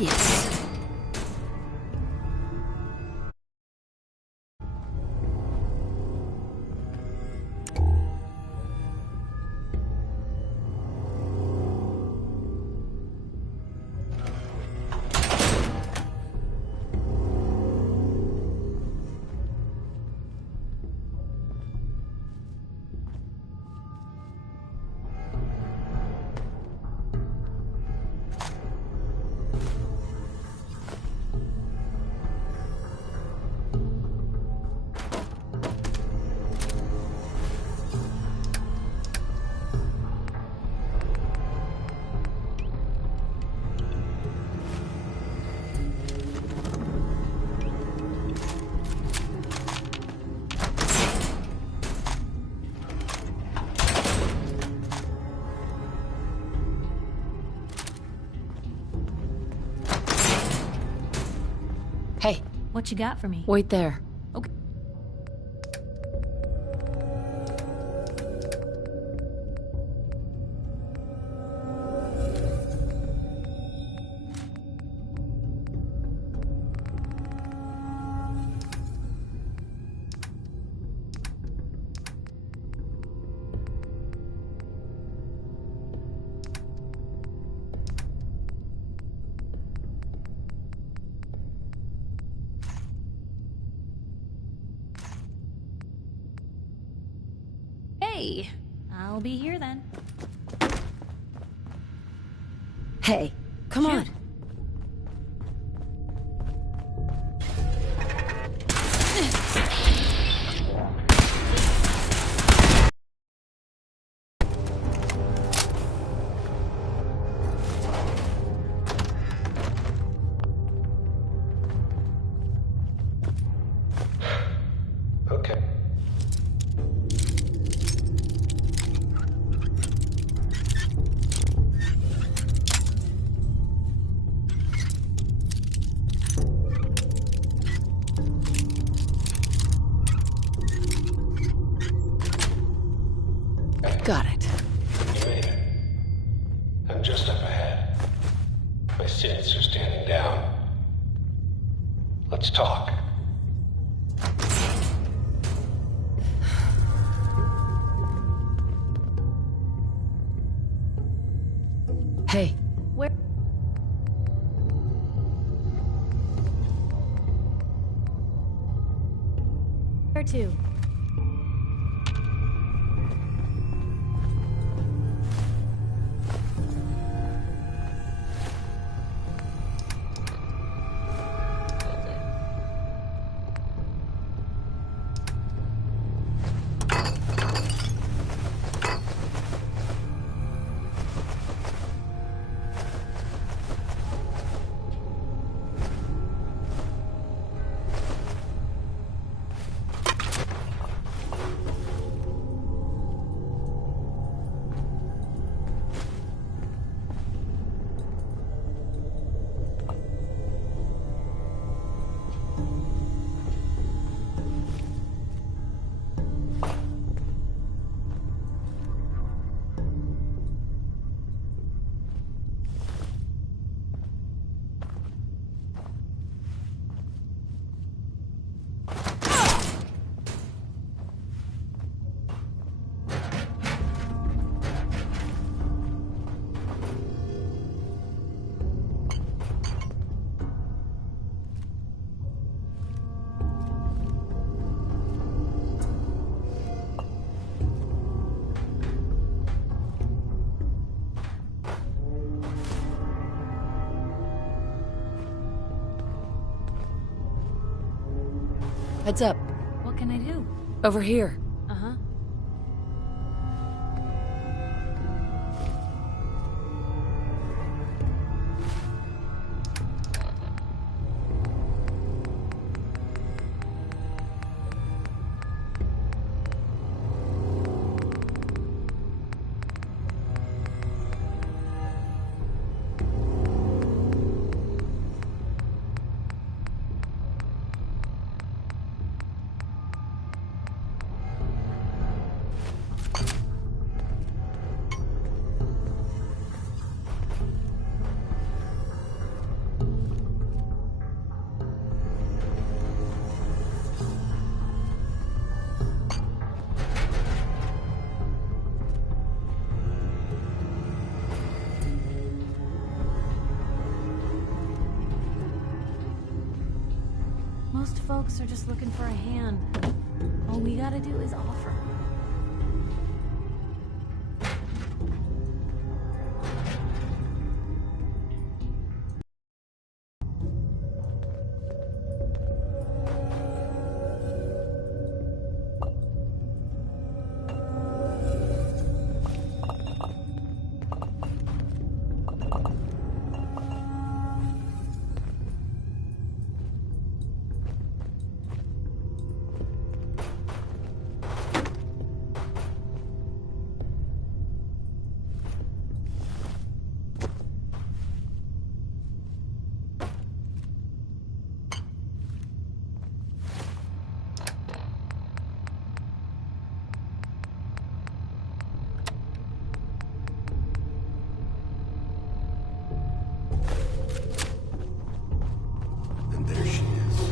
Yes. Hey, What you got for me? wait there. Okay. Hey, I'll be here then. Hey, come on. Okay. Got it. You made it. I'm just up ahead. My sins are standing down. Let's talk. Hey, Where? Where to? heads up. What can I do? Over here. Uh-huh. Most folks are just looking for a hand. All we gotta do is offer. And there she is.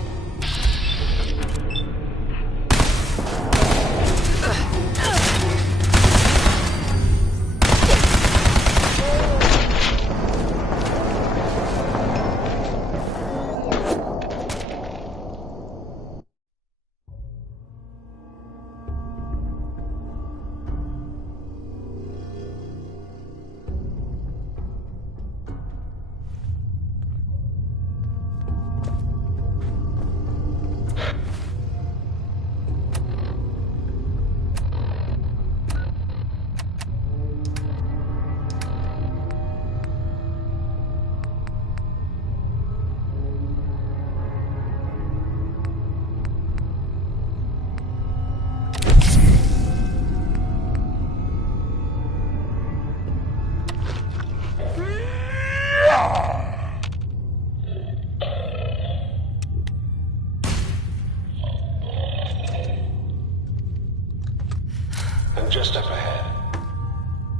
I'm just up ahead.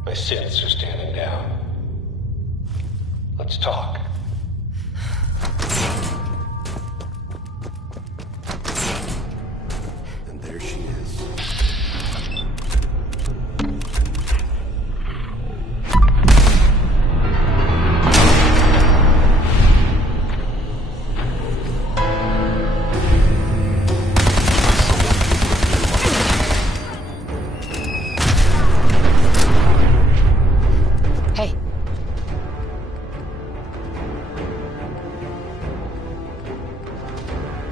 My synths are standing down. Let's talk. And there she is. Hey,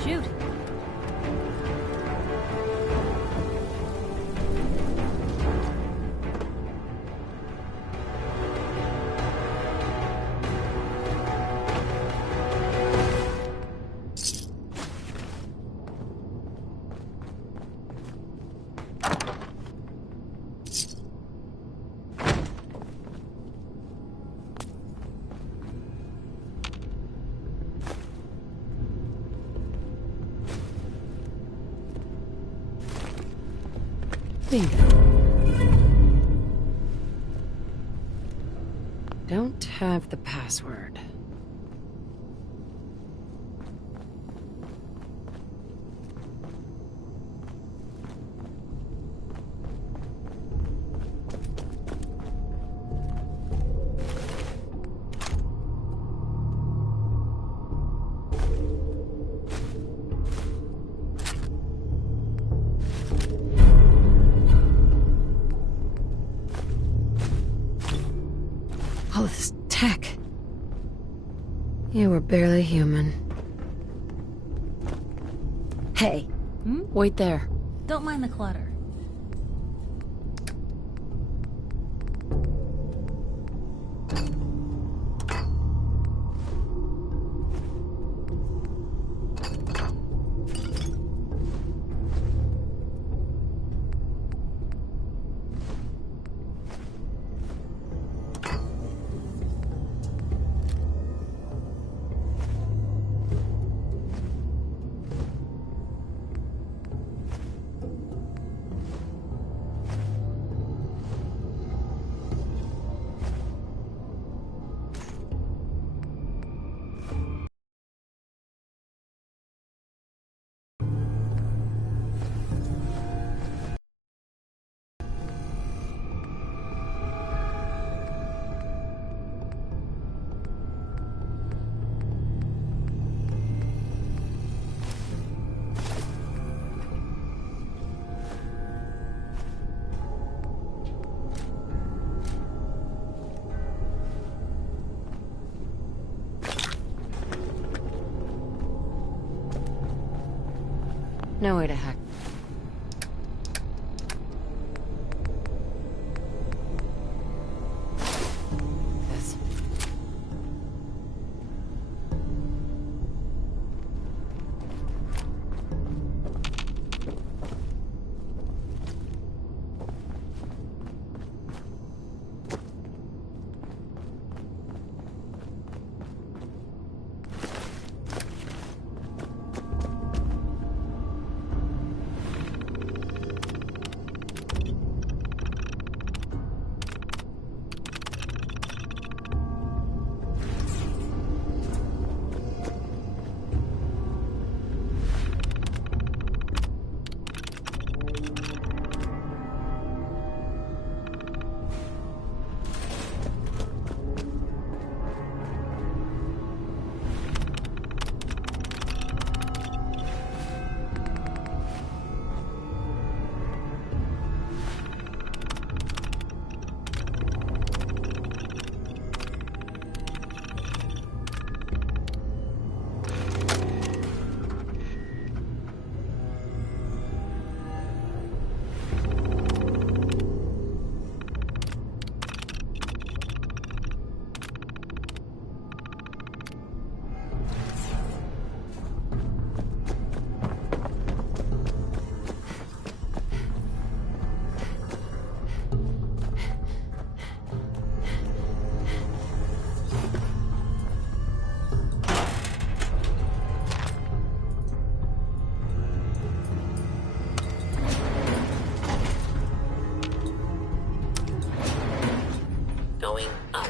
Shoot. bingo. Don't have the password. All this tech. You were barely human. Hey, wait there. Don't mind the clutter. No way to hack. This. Going up.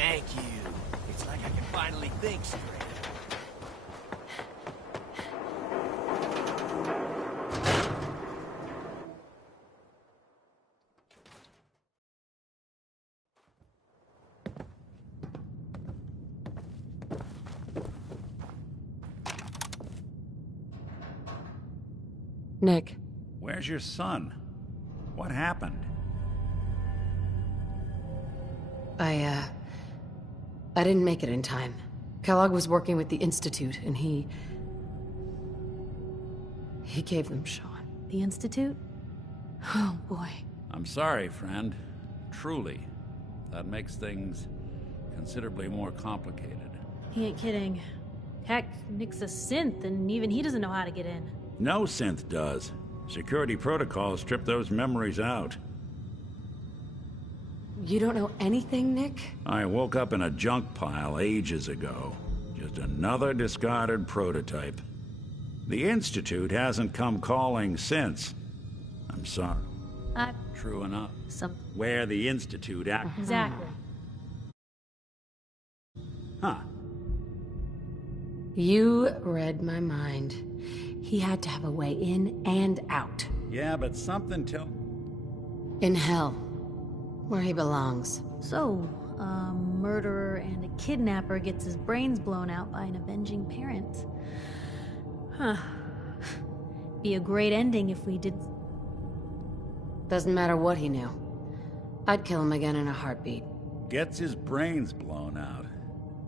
Thank you. It's like I can finally think straight. Nick, Where's your son? What happened? I didn't make it in time. Kellogg was working with the Institute, and he gave them Sean. The Institute? Oh, boy. I'm sorry, friend. Truly. That makes things considerably more complicated. He ain't kidding. Heck, Nick's a synth, and even he doesn't know how to get in. No synth does. Security protocols strip those memories out. You don't know anything, Nick? I woke up in a junk pile ages ago. Just another discarded prototype. The Institute hasn't come calling since. I'm sorry. True enough. Where the Institute act. Exactly. Huh. You read my mind. He had to have a way in and out. Yeah, but something In hell. Where he belongs. So, a murderer and a kidnapper gets his brains blown out by an avenging parent. Huh. Be a great ending if we did... Doesn't matter what he knew. I'd kill him again in a heartbeat. Gets his brains blown out.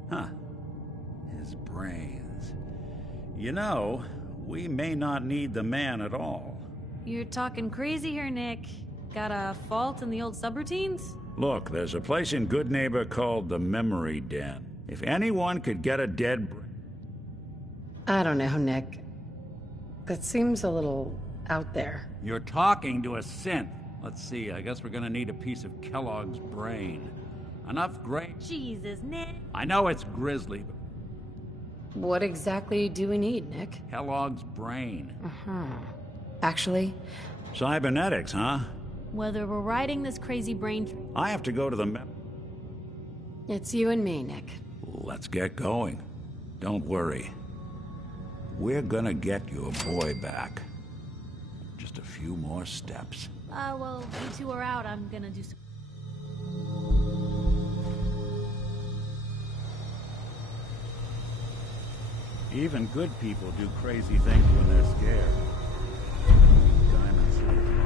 Huh. His brains. You know, we may not need the man at all. You're talking crazy here, Nick. Got a fault in the old subroutines? Look, there's a place in Good Neighbor called the Memory Den. If anyone could get a dead I don't know, Nick. That seems a little out there. You're talking to a synth. Let's see, I guess we're gonna need a piece of Kellogg's brain. Enough grain. Jesus, Nick. I know it's grisly, but What exactly do we need, Nick? Kellogg's brain. Actually, Cybernetics, huh? Whether we're riding this crazy brain train... I have to go to the it's you and me, Nick. Let's get going. Don't worry. We're gonna get your boy back. Just a few more steps. well, you two are out. I'm gonna do some... Even good people do crazy things when they're scared. Diamond City.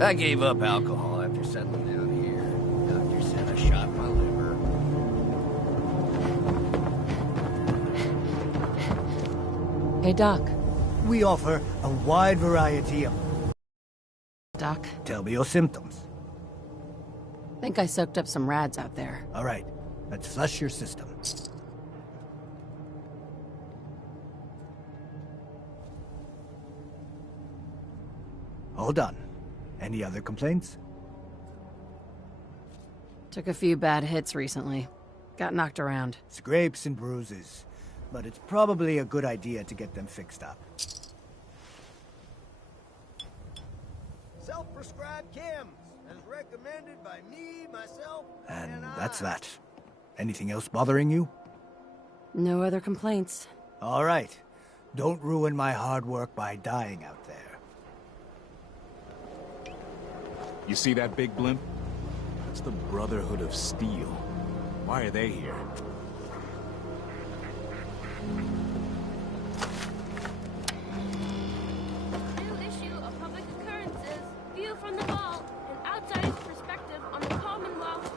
I gave up alcohol after settling down here. Doctor said I shot my liver. Hey, Doc. We offer a wide variety of... Doc, Tell me your symptoms. think I soaked up some rads out there. All right, let's flush your system. All done. Any other complaints? Took a few bad hits recently. Got knocked around. Scrapes and bruises. But it's probably a good idea to get them fixed up. Self-prescribed chems, as recommended by me, myself, And that's that. Anything else bothering you? No other complaints. All right. Don't ruin my hard work by dying out there. You see that big blimp? It's the Brotherhood of Steel. Why are they here? New issue of Public Occurrences. View from the vault. An outsider's perspective on the Commonwealth.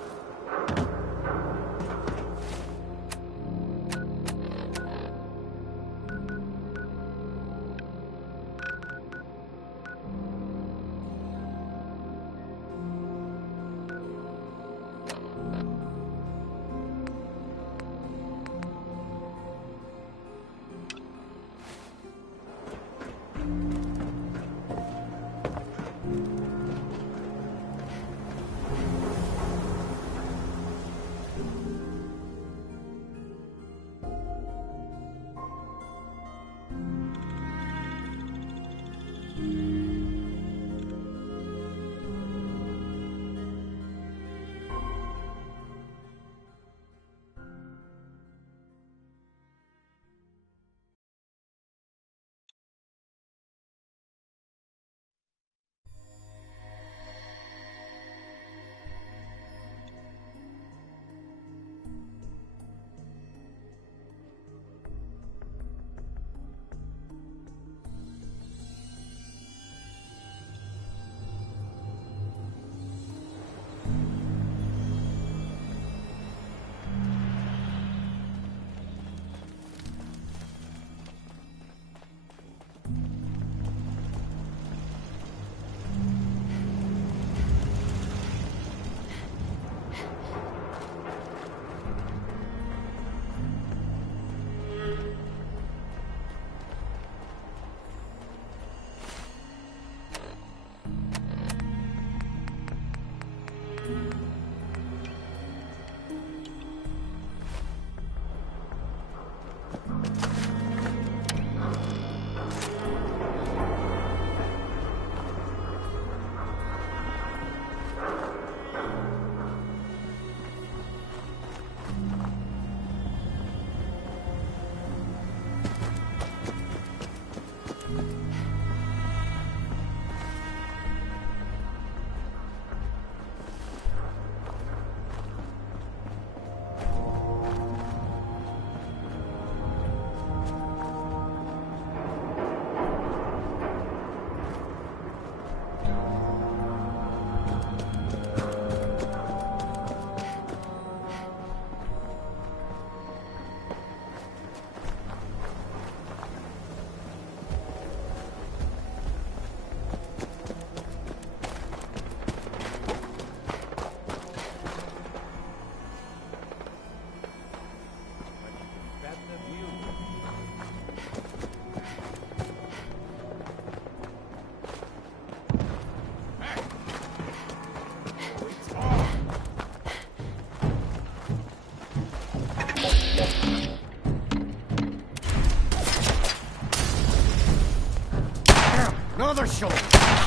special.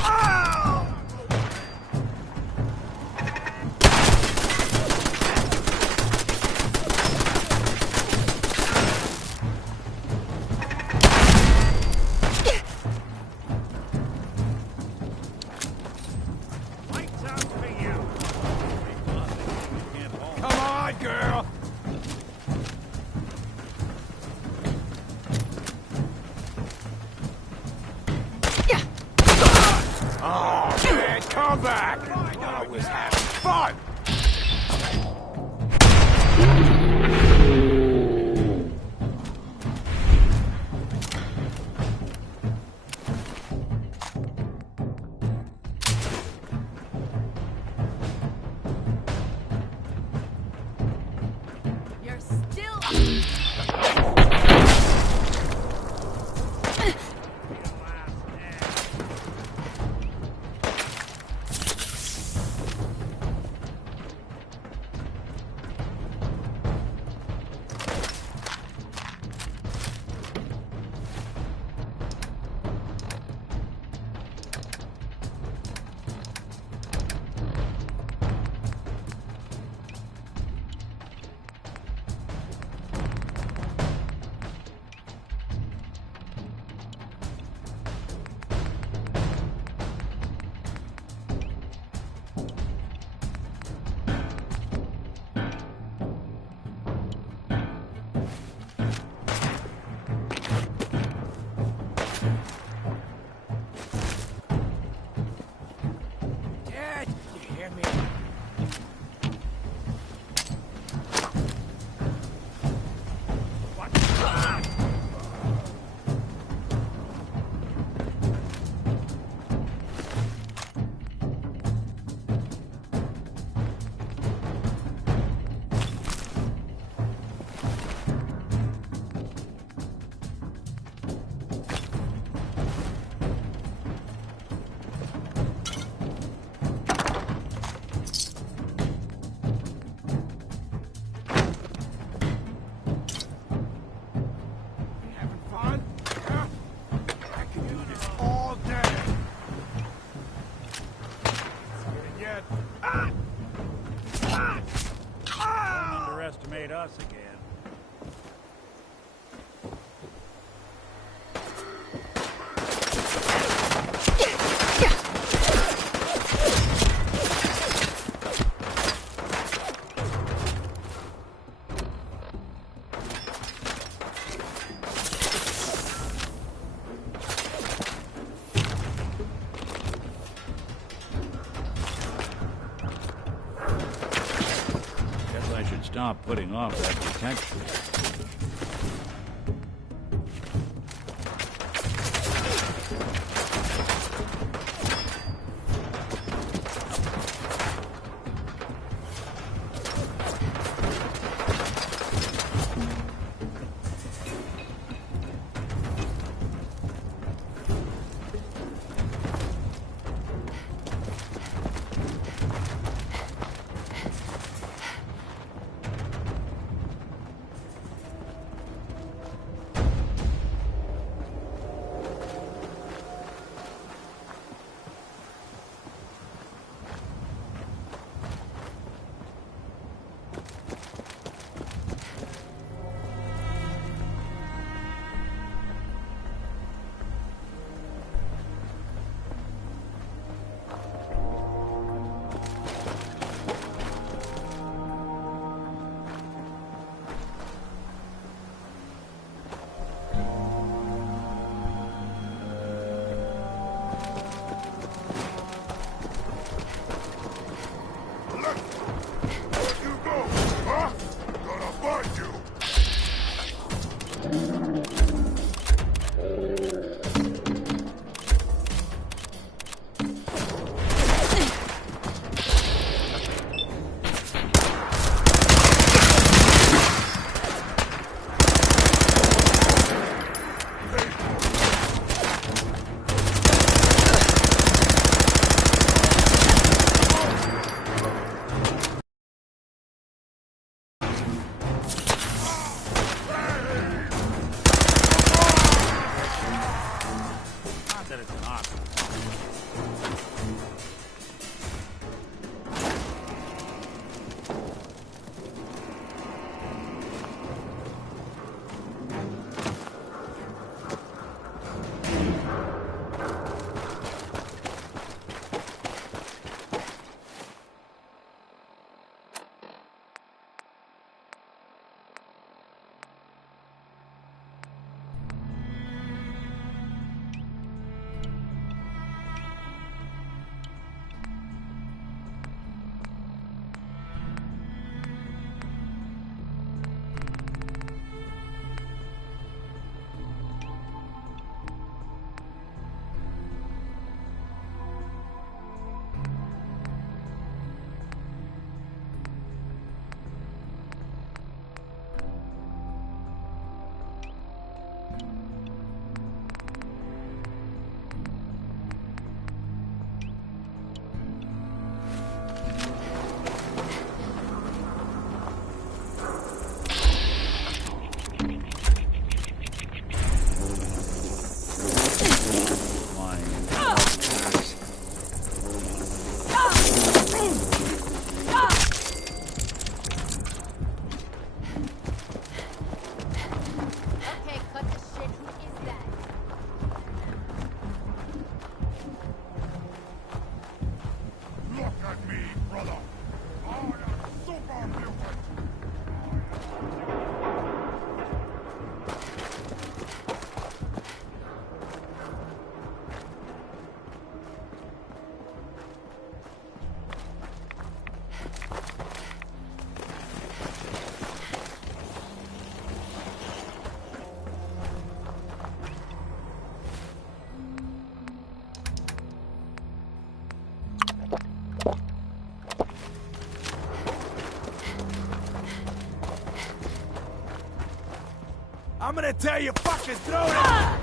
Ah! Come on, girl! Oh, man, come back! I was having fun! You're still. Dad, you hear me? Having fun? Yeah? I can do this all day. Scared yet? Ah! Ah! Ah! Don't underestimate us again. Guess I should stop putting off that detection. brother. I am super mutant. I'm gonna tell you fuckers, throw it!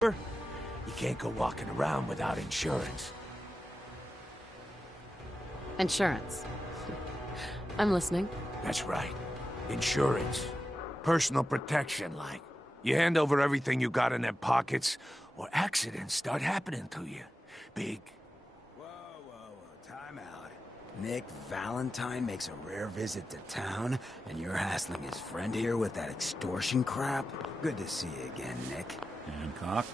You can't go walking around without insurance. Insurance. I'm listening. That's right. Insurance. Personal protection, like. You hand over everything you got in them pockets, or accidents start happening to you. Big. Whoa, time out. Nick Valentine makes a rare visit to town, and you're hassling his friend here with that extortion crap? Good to see you again, Nick. Hancock?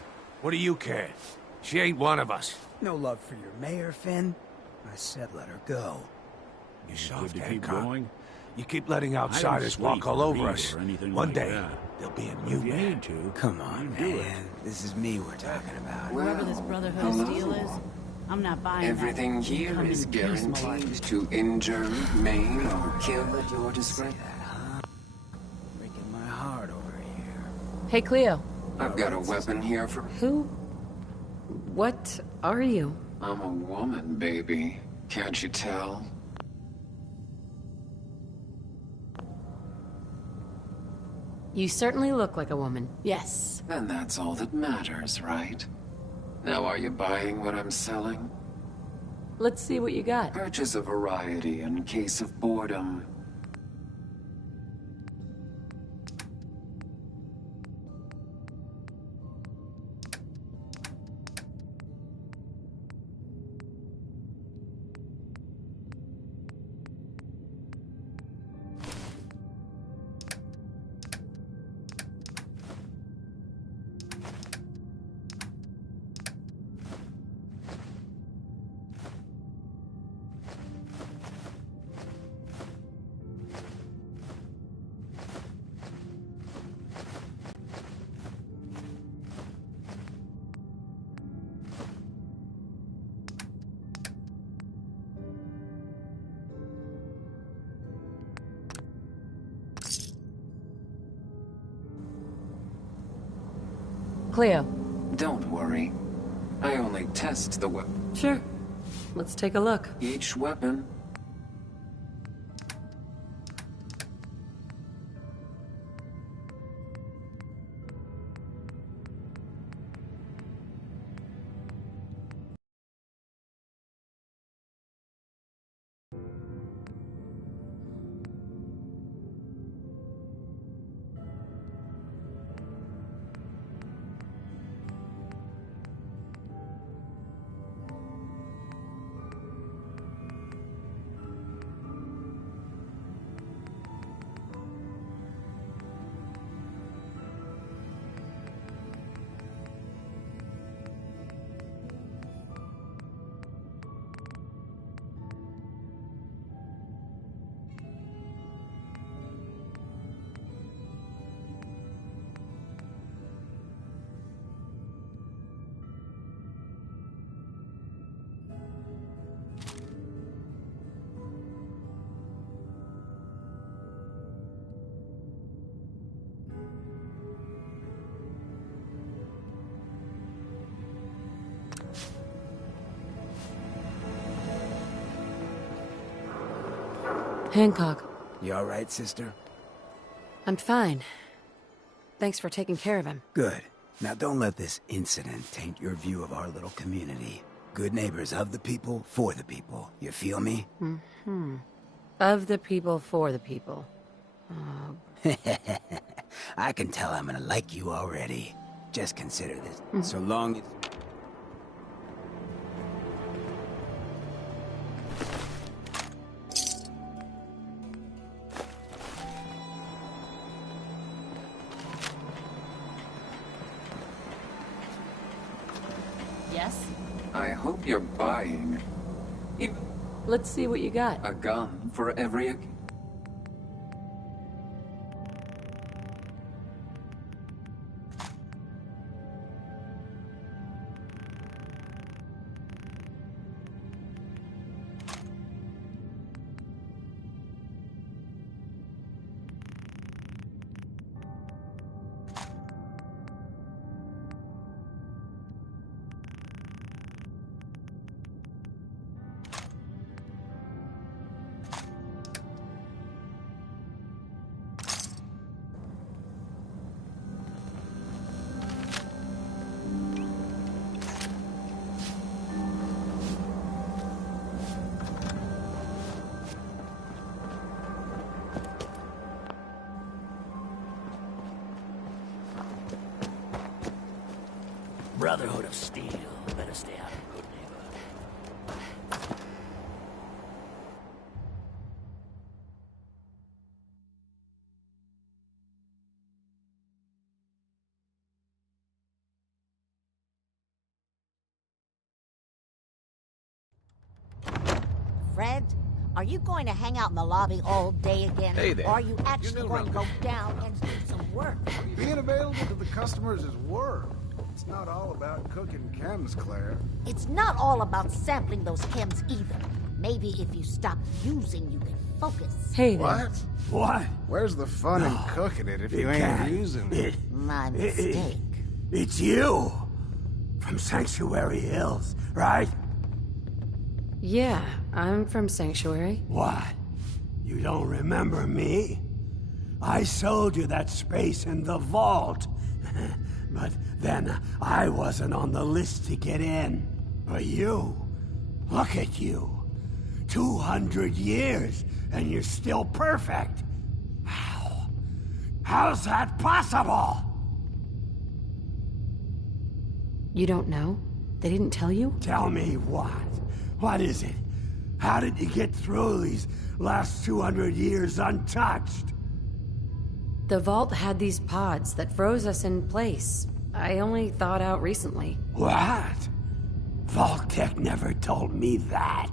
What do you care? She ain't one of us. No love for your mayor, Finn? I said let her go. You Good soft, to keep Hancock. going? You keep letting I don't outsiders walk sleep all or over eat us. or anything One like day, that. there'll be a new If you man. need to, Come on, you do it. man. This is me we're talking about. Whoever this Brotherhood of Steel is, I'm not buying Everything that. here Come is in peace, guaranteed to injure, maim, or kill at your discretion. Breaking my heart over here. Hey, Cleo. I've got a weapon here for... Who? What are you? I'm a woman, baby. Can't you tell? You certainly look like a woman. Yes. And that's all that matters, right? Now are you buying what I'm selling? Let's see what you got. Purchase a variety in case of boredom. Cleo. Don't worry. I only test the Sure. Let's take a look. each weapon. Hancock. You alright, sister? I'm fine. Thanks for taking care of him. Good. Now don't let this incident taint your view of our little community. Good neighbors of the people, for the people. You feel me? Mm-hmm. Of the people, for the people. I can tell I'm gonna like you already. Just consider this. So long as... Yes? I hope you're buying Let's see what you got. a gun for every... Brotherhood of Steel. Better stay out of good neighborhood. Fred, are you going to hang out in the lobby all day again? Hey there. Or are you actually going to go down and do some work? Being available to the customers is work. It's not all about cooking chems, Claire. It's not all about sampling those chems either. Maybe if you stop using, you can focus. Hey there. What? What? Where's the fun in cooking it if you ain't using it? My mistake. It's you! From Sanctuary Hills, right? Yeah, I'm from Sanctuary. What? You don't remember me? I sold you that space in the vault. But then I wasn't on the list to get in. But you, look at you. 200 years, and you're still perfect. How? How's that possible? You don't know? They didn't tell you? Tell me what? What is it? How did you get through these last 200 years untouched? The vault had these pods that froze us in place. I only thawed out recently. What? Vault-Tec never told me that.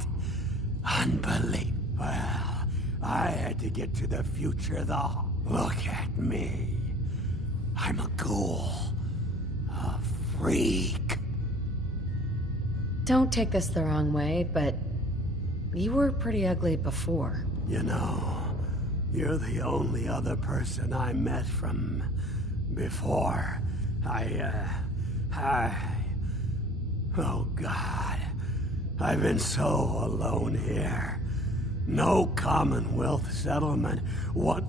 Unbelievable. Well, I had to get to the future, though. Look at me. I'm a ghoul. A freak. Don't take this the wrong way, but you were pretty ugly before. You know, you're the only other person I met from before. Oh, God. I've been so alone here. No Commonwealth settlement. What?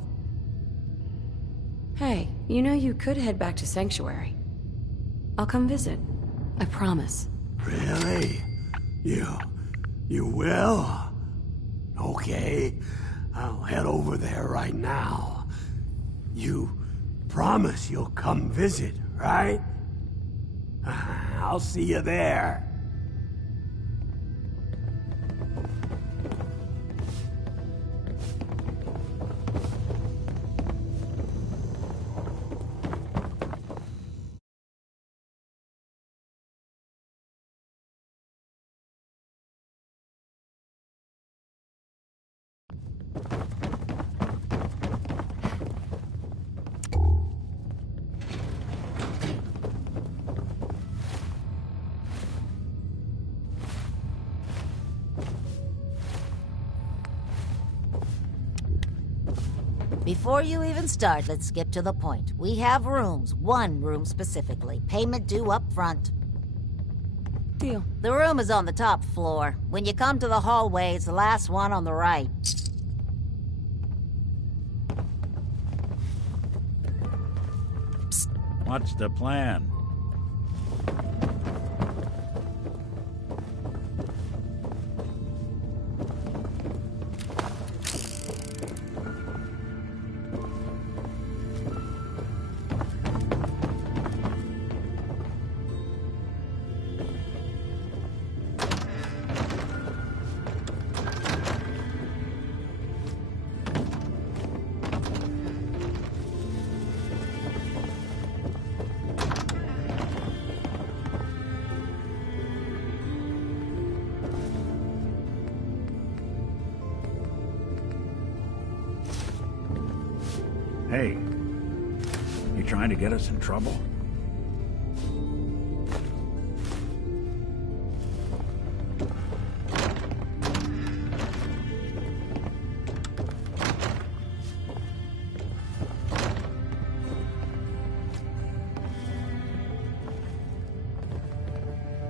Hey, you know you could head back to Sanctuary. I'll come visit. I promise. Really? You will? Okay. I'll head over there right now. You promise you'll come visit, right? I'll see you there. Before you even start, let's skip to the point. We have rooms, one room specifically. Payment due up front. Deal. The room is on the top floor. When you come to the hallway, it's the last one on the right. Psst. What's the plan? Hey, you trying to get us in trouble?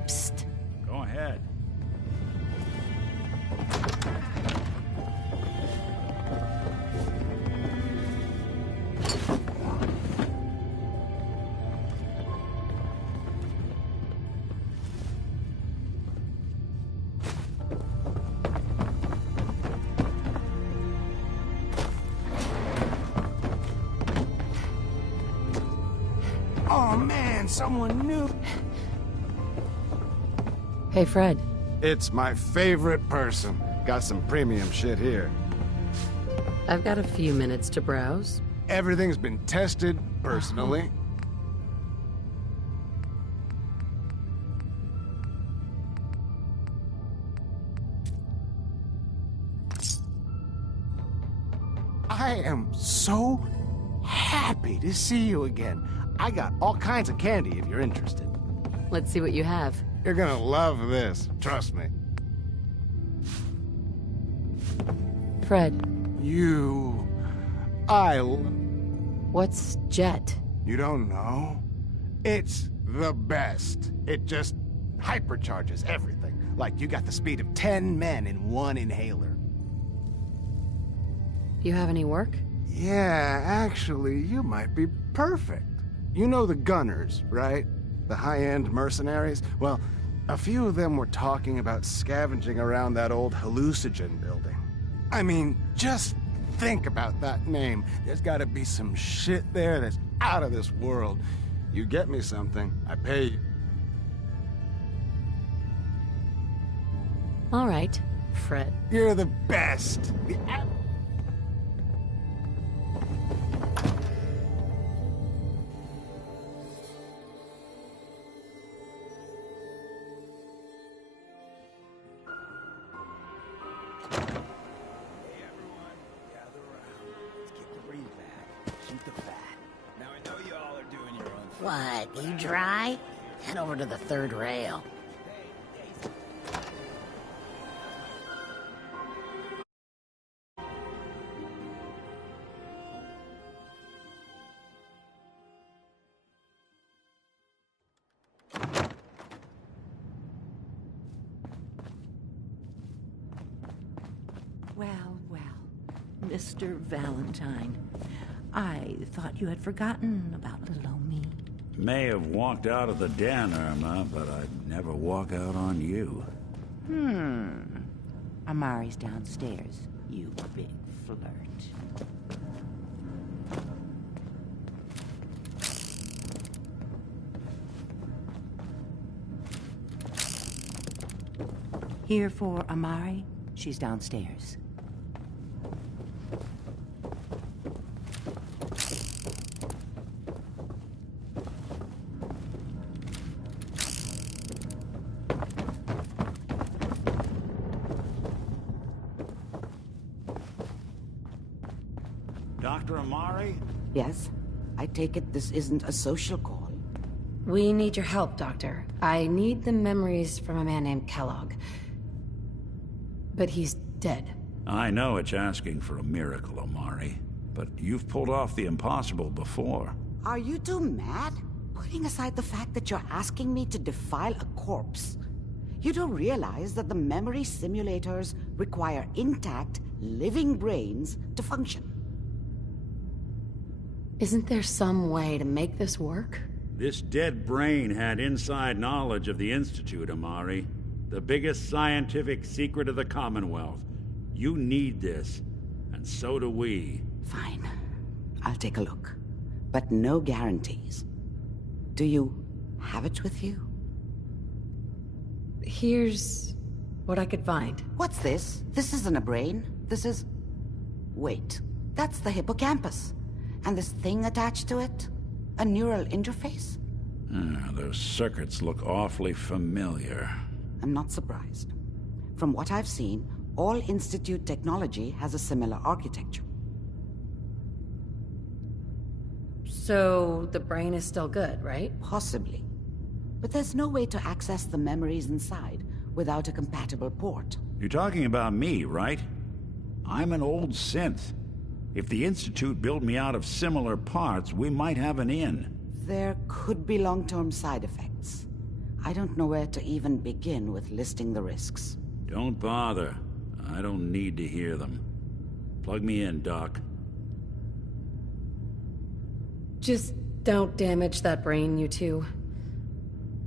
Psst. Go ahead. Oh man, someone new. Hey, Fred. It's my favorite person. Got some premium shit here. I've got a few minutes to browse. Everything's been tested personally. I am so happy to see you again. I got all kinds of candy if you're interested. Let's see what you have. You're gonna love this, trust me. Fred. What's Jet? You don't know? It's the best. It just hypercharges everything. Like you got the speed of 10 men in one inhaler. You have any work? Yeah, actually, you might be perfect. You know the Gunners, right? The high-end mercenaries? Well, a few of them were talking about scavenging around that old hallucinogen building. I mean, just think about that name. There's gotta be some shit there that's out of this world. You get me something, I pay you. All right, Fred. You're the best. What, you dry? Head over to the third rail. Well, Mr. Valentine. I thought you had forgotten about little old me. May have walked out of the den, Irma, but I'd never walk out on you. Amari's downstairs, you big flirt. Here for Amari. She's downstairs. Dr. Amari? Yes? I take it this isn't a social call. We need your help, Doctor. I need the memories from a man named Kellogg. But he's dead. I know it's asking for a miracle, Amari, but you've pulled off the impossible before. Are you two mad? Putting aside the fact that you're asking me to defile a corpse, you do realize that the memory simulators require intact, living brains to function. Isn't there some way to make this work? This dead brain had inside knowledge of the Institute, Amari. The biggest scientific secret of the Commonwealth. You need this, and so do we. Fine. I'll take a look. But no guarantees. Do you have it with you? Here's what I could find. What's this? This isn't a brain. This is... Wait. That's the hippocampus. And this thing attached to it? A neural interface? Those circuits look awfully familiar. I'm not surprised. From what I've seen, all Institute technology has a similar architecture. So the brain is still good, right? Possibly. But there's no way to access the memories inside without a compatible port. You're talking about me, right? I'm an old synth. If the Institute built me out of similar parts, we might have an in. There could be long-term side effects. I don't know where to even begin with listing the risks. Don't bother. I don't need to hear them. Plug me in, Doc. Just don't damage that brain, you two.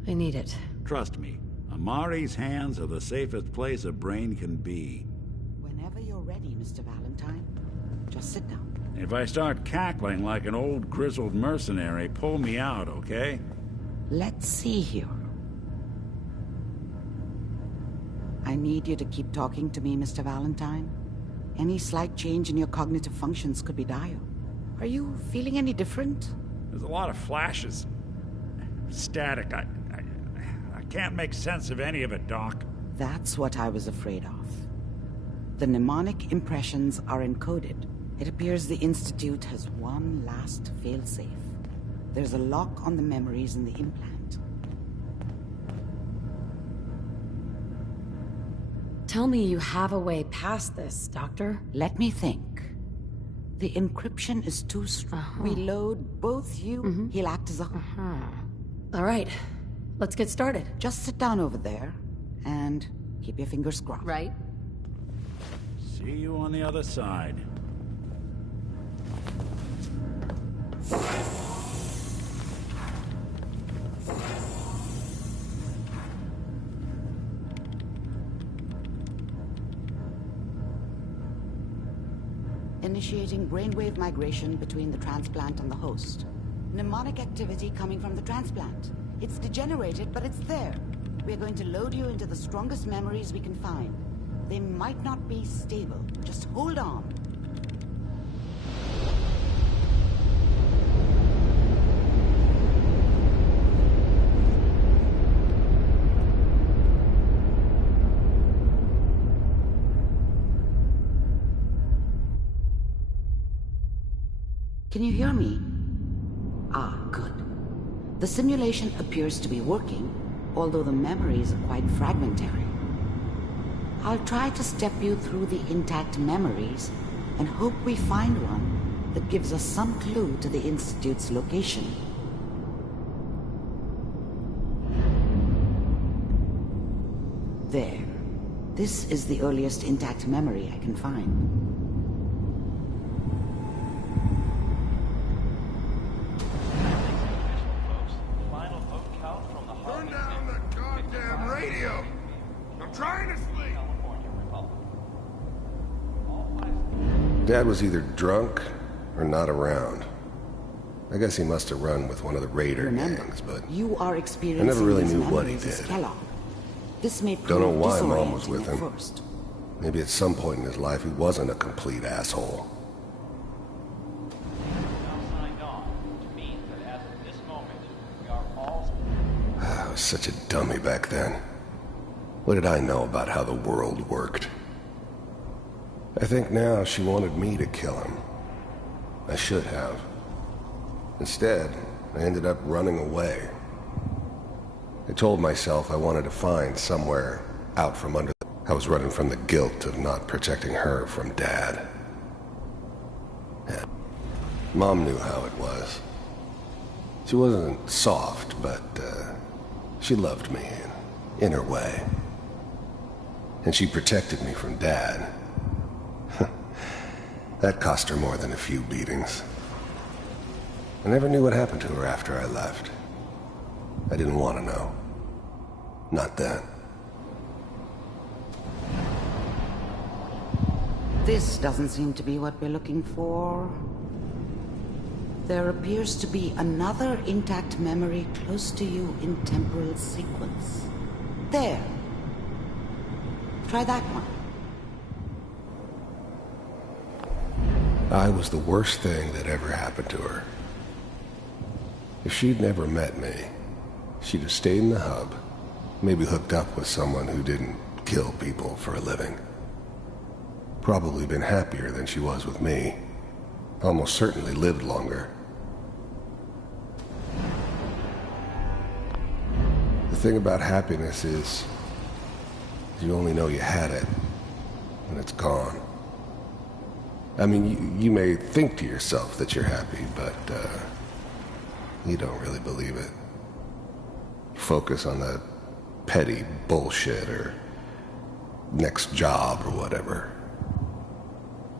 I need it. Trust me, Amari's hands are the safest place a brain can be. Whenever you're ready, Mr. Valentine. Just sit down. If I start cackling like an old grizzled mercenary, pull me out, okay? Let's see here. I need you to keep talking to me, Mr. Valentine. Any slight change in your cognitive functions could be dire. Are you feeling any different? There's a lot of flashes. Static. I can't make sense of any of it, Doc. That's what I was afraid of. The mnemonic impressions are encoded. It appears the Institute has one last failsafe. There's a lock on the memories in the implant. Tell me you have a way past this, Doctor. Let me think. The encryption is too strong. We load both you, he'll act as a... All right, let's get started. Just sit down over there, and keep your fingers crossed. Right. See you on the other side. Initiating brainwave migration between the transplant and the host. Mnemonic activity coming from the transplant. It's degenerated, but it's there. We're going to load you into the strongest memories we can find. They might not be stable. Just hold on. Can you hear me? Ah, good. The simulation appears to be working, although the memories are quite fragmentary. I'll try to step you through the intact memories and hope we find one that gives us some clue to the Institute's location. There. This is the earliest intact memory I can find. Turn down the goddamn radio! I'm trying to sleep! Dad was either drunk or not around. I guess he must have run with one of the raider gangs, but You are experiencing I never really these knew what he memories as did. Kellogg. This may Don't know prove why Mom was disorienting with at him. first. Maybe at some point in his life he wasn't a complete asshole. I was such a dummy back then. What did I know about how the world worked? I think now she wanted me to kill him. I should have. Instead, I ended up running away. I told myself I wanted to find somewhere out from under. I was running from the guilt of not protecting her from Dad. Yeah. Mom knew how it was. She wasn't soft, but she loved me in her way. And she protected me from Dad. That cost her more than a few beatings. I never knew what happened to her after I left. I didn't want to know. Not then. This doesn't seem to be what we're looking for. There appears to be another intact memory close to you in temporal sequence. There. Try that one. I was the worst thing that ever happened to her. If she'd never met me, she'd have stayed in the hub, maybe hooked up with someone who didn't kill people for a living. Probably been happier than she was with me. Almost certainly lived longer. The thing about happiness is, you only know you had it when it's gone. I mean, you may think to yourself that you're happy, but you don't really believe it. You focus on that petty bullshit or next job or whatever.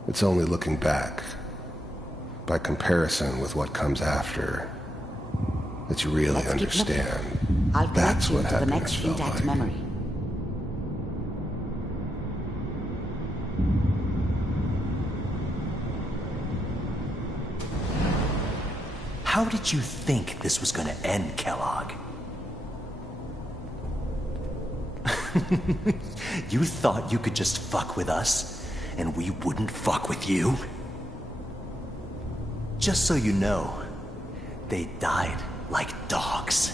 It's only looking back, by comparison with what comes after, that you really understand. I'll connect That's you what to the next happiness felt intact like. memory. How did you think this was gonna end, Kellogg? You thought you could just fuck with us, and we wouldn't fuck with you? Just so you know, they died like dogs.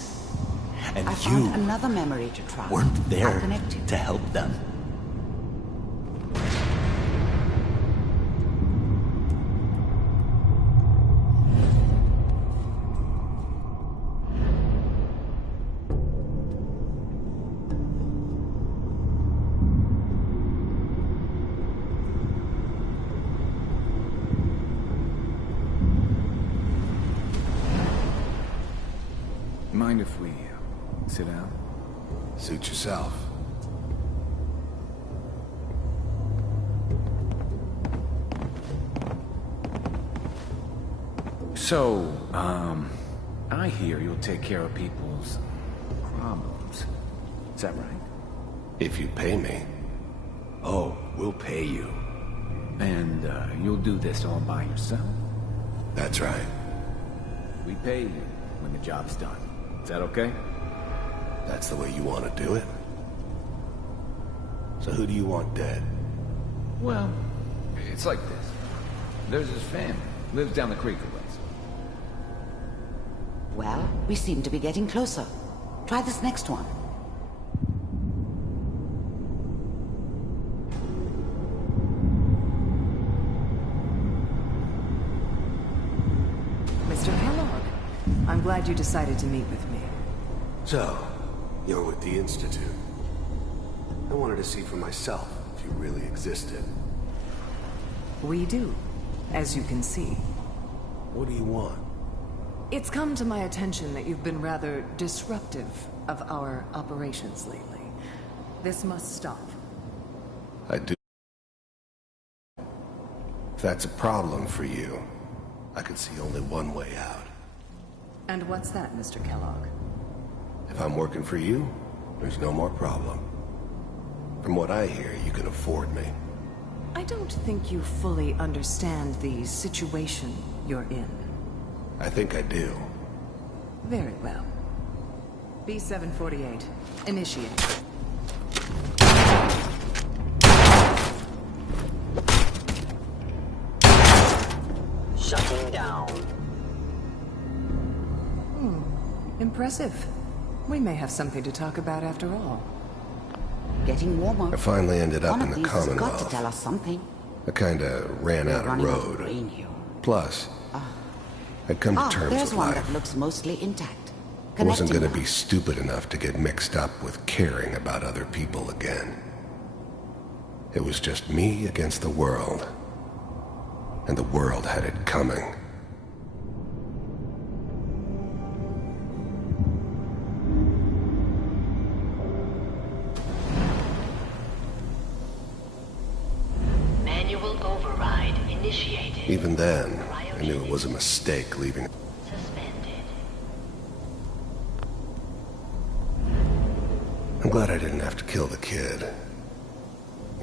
And I you found another memory to try. weren't I'll there connect you. to help them. Mind if we sit down? Suit yourself. So, I hear you'll take care of people's problems. Is that right? If you pay me. Oh, we'll pay you. And you'll do this all by yourself? That's right. We pay you when the job's done. Is that okay? That's the way you want to do it? So who do you want dead? Well, it's like this. There's his family. Lives down the creek a ways. Well, we seem to be getting closer. Try this next one. Mr. Kellogg, I'm glad you decided to meet with me. So, you're with the Institute. I wanted to see for myself if you really existed. We do, as you can see. What do you want? It's come to my attention that you've been rather disruptive of our operations lately. This must stop. I do. If that's a problem for you, I can see only one way out. And what's that, Mr. Kellogg? If I'm working for you, there's no more problem. From what I hear, you can afford me. I don't think you fully understand the situation you're in. I think I do. Very well. B-748, initiate. Shutting down. Impressive. We may have something to talk about after all. Getting warmer. I finally ended up in the One of these has got to Commonwealth. tell us something. I kinda ran out of Running out of road. rain here. Plus, I'd come to terms there's with one life. that looks mostly intact. I wasn't Connecting gonna be stupid enough to get mixed up with caring about other people again. It was just me against the world. And the world had it coming. Manual override initiated. Even then, I knew it was a mistake leaving. Suspended. I'm glad I didn't have to kill the kid.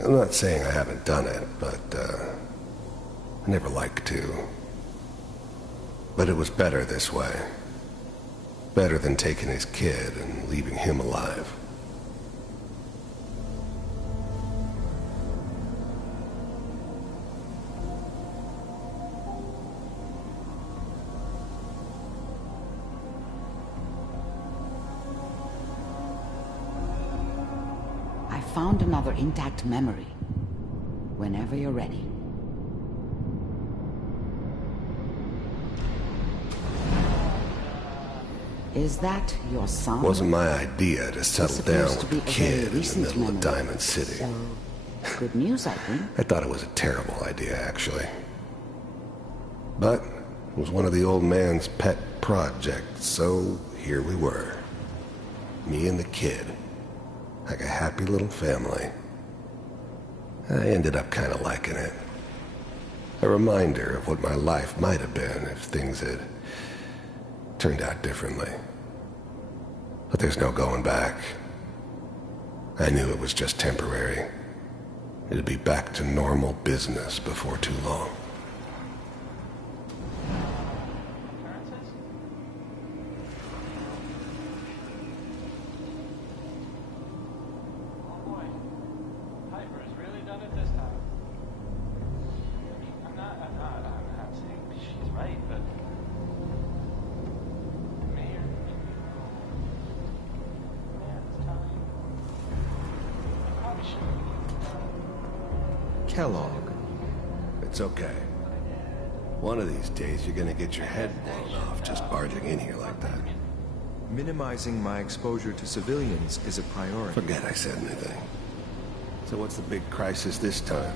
I'm not saying I haven't done it, but, I never liked to. But it was better this way. Better than taking his kid and leaving him alive. I found another intact memory. Whenever you're ready. Is that your son? Wasn't my idea to settle down supposed to with be a a very kid in the recent middle of memory. Diamond City. So, good news, I think. I thought it was a terrible idea, actually. But it was one of the old man's pet projects, so here we were. Me and the kid. Like a happy little family. I ended up kind of liking it. A reminder of what my life might have been if things had turned out differently. But there's no going back. I knew it was just temporary. It'd be back to normal business before too long. Kellogg. It's okay. One of these days you're gonna get your head blown off just barging in here like that. Minimizing my exposure to civilians is a priority. Forget I said anything. So what's the big crisis this time?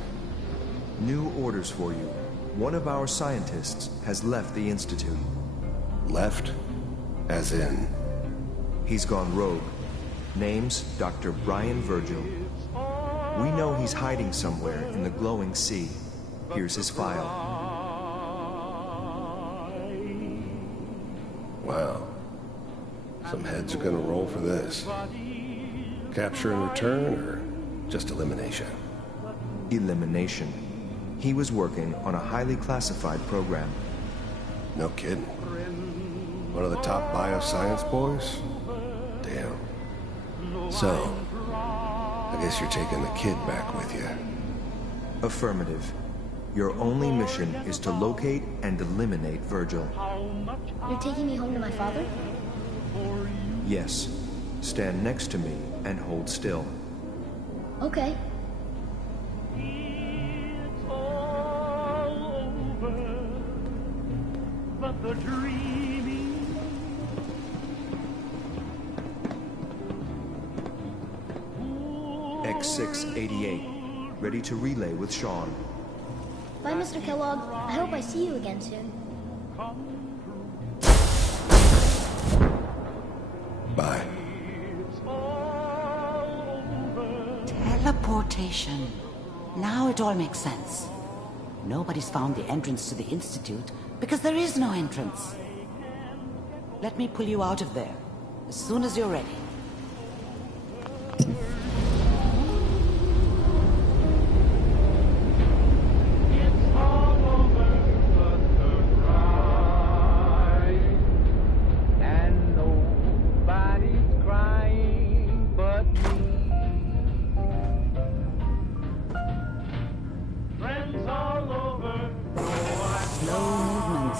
New orders for you. One of our scientists has left the Institute. Left? As in? He's gone rogue. Name's Dr. Brian Virgil. We know he's hiding somewhere in the glowing sea. Here's his file. Wow. Some heads are gonna roll for this. Capture and return, or just elimination? Elimination. He was working on a highly classified program. No kidding. One of the top bioscience boys? Damn. So, I guess you're taking the kid back with you. Affirmative. Your only mission is to locate and eliminate Virgil. You're taking me home to my father? Yes. Stand next to me and hold still. Okay. X688. Ready to relay with Sean. Bye, Mr. Kellogg. I hope I see you again soon. Bye. Teleportation. Now it all makes sense. Nobody's found the entrance to the Institute because there is no entrance. Let me pull you out of there as soon as you're ready.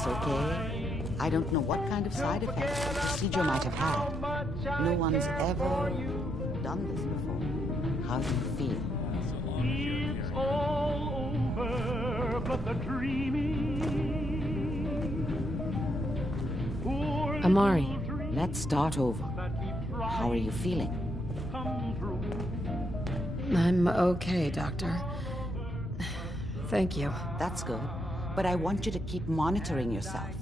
Okay? I don't know what kind of side effects the procedure might have had. No one's ever done this before. How do you feel? It's all over, but the dreaming. Amari. Let's start over. How are you feeling? I'm okay, Doctor. Thank you. That's good. But I want you to keep monitoring yourself.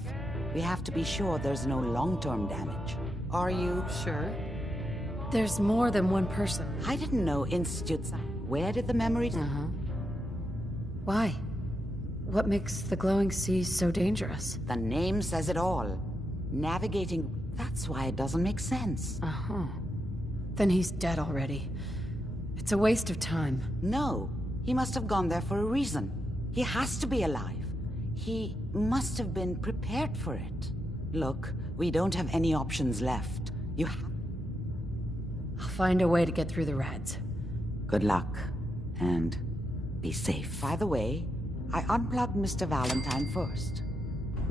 We have to be sure there's no long-term damage. Are you sure? There's more than one person. I didn't know Institutes. Where did the memories... Why? What makes the glowing sea so dangerous? The name says it all. Navigating... That's why it doesn't make sense. Then he's dead already. It's a waste of time. No. He must have gone there for a reason. He has to be alive. He must have been prepared for it. Look, we don't have any options left. I'll find a way to get through the rats. Good luck. And be safe. By the way, I unplugged Mr. Valentine first.